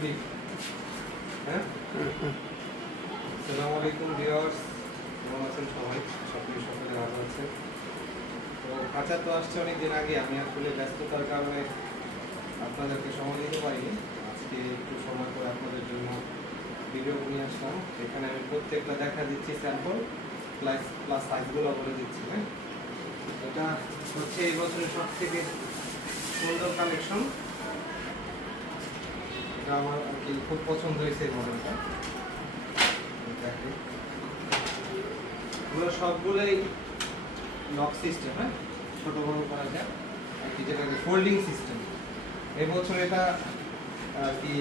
আপনি হ্যাঁ? আসসালামু আলাইকুম, ভিউয়ার্স। কেমন আছেন সবাই? সকলে সকলে ভালো আছেন। তো কাঁচা তো আসছে অনেক দিন আগে। আমি আসলে ব্যস্ততার কারণে আপনাদেরকে সময় দিতে পারিনি। আজকে একটু সময় করে আপনাদের জন্য ভিডিও নিয়ে আসলাম। এখানে আমি প্রত্যেকটা দেখা দিচ্ছি স্যাম্পল প্লাস প্লাস সাইজগুলো বলে দিচ্ছি হ্যাঁ? এটা হচ্ছে এই বছরের সব থেকে সুন্দর কালেকশন এটা আমার আর খুব পছন্দ হয়েছে এই মডেলটা এগুলো সবগুলোই লক সিস্টেম হ্যাঁ? ছোট বড় করা যায়। আর কি যেটাকে ফোল্ডিং সিস্টেম এই বছর এটা আর কি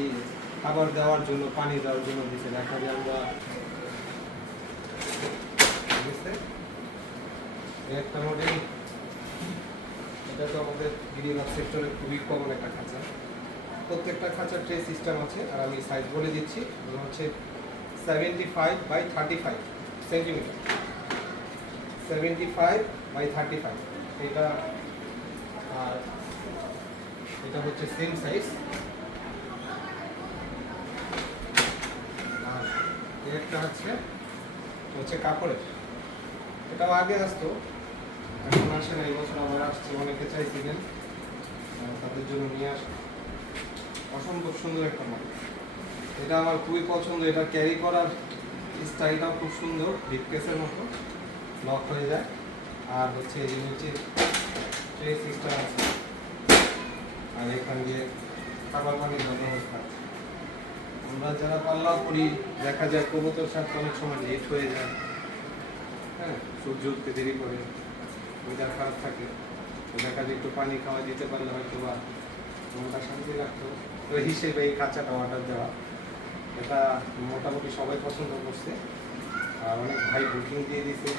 খাবার দেওয়ার জন্য, পানি দেওয়ার জন্য দিচ্ছে দেখা যায় আমরা একটা মডেল এটা তো আমাদের গিরিবাগ সেক্টরে খুবই কমন একটা খাঁচা। প্রত্যেকটা খাঁচার ট্রে সিস্টেম আছে, আর আমি সাইজ বলে দিচ্ছি এগুলো হচ্ছে seventy five by thirty five centimetre seventy five by thirty five এটা, আর এটা হচ্ছে সেম সাইজ আর একটা হচ্ছে হচ্ছে কাপড়ের। এটাও আগে আসতো, এখন আসে না, এই বছর আবার আসছে, অনেকে চাইছিলেন তাদের জন্য নিয়ে আসা অসম্ভব সুন্দর একটা মাল এটা আমার খুবই পছন্দ, এটা ক্যারি করার স্টাইলটাও খুব সুন্দর ডিপকেসের মতো লক হয়ে যায়। আর হচ্ছে এই নিচে ট্রে সিস্টেম আছে। আর এখান দিয়ে খাবার পানির ব্যবস্থা আছে। আমরা যারা পাল্লাও করি, দেখা যায় কবুতর ছাড়তে অনেক সময় লেট হয়ে যায়। হ্যাঁ সূর্য উঠতে দেরি করে ওয়েদার খারাপ থাকে। দেখা যায় একটু পানি খাওয়া দিতে পারলে হয়তো বা মনটা শান্তি লাগতো তো হিসেবে এই কাঁচাটা অর্ডার দেওয়া। এটা মোটামুটি সবাই পছন্দ করছে। আর অনেক ভাই বুকিং দিয়ে দিছে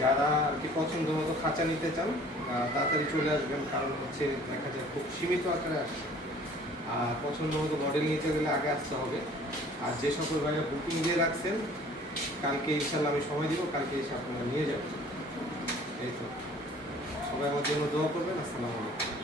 যারা আর কি পছন্দ মতো খাঁচা নিতে চান তাড়াতাড়ি চলে আসবেন। কারণ হচ্ছে দেখা যায় খুব সীমিত আকারে আসে আর পছন্দ মতো মডেল নিতে গেলে আগে আসতে হবে। আর যে সকল ভাইরা বুকিং দিয়ে রাখছেন, কালকে ইনশাল্লাহ আমি সময় দিব। কালকে এসে আপনারা নিয়ে যাবেন। এই তো। সবাই আমার জন্য দোয়া করবেন। আসসালামু আলাইকুম।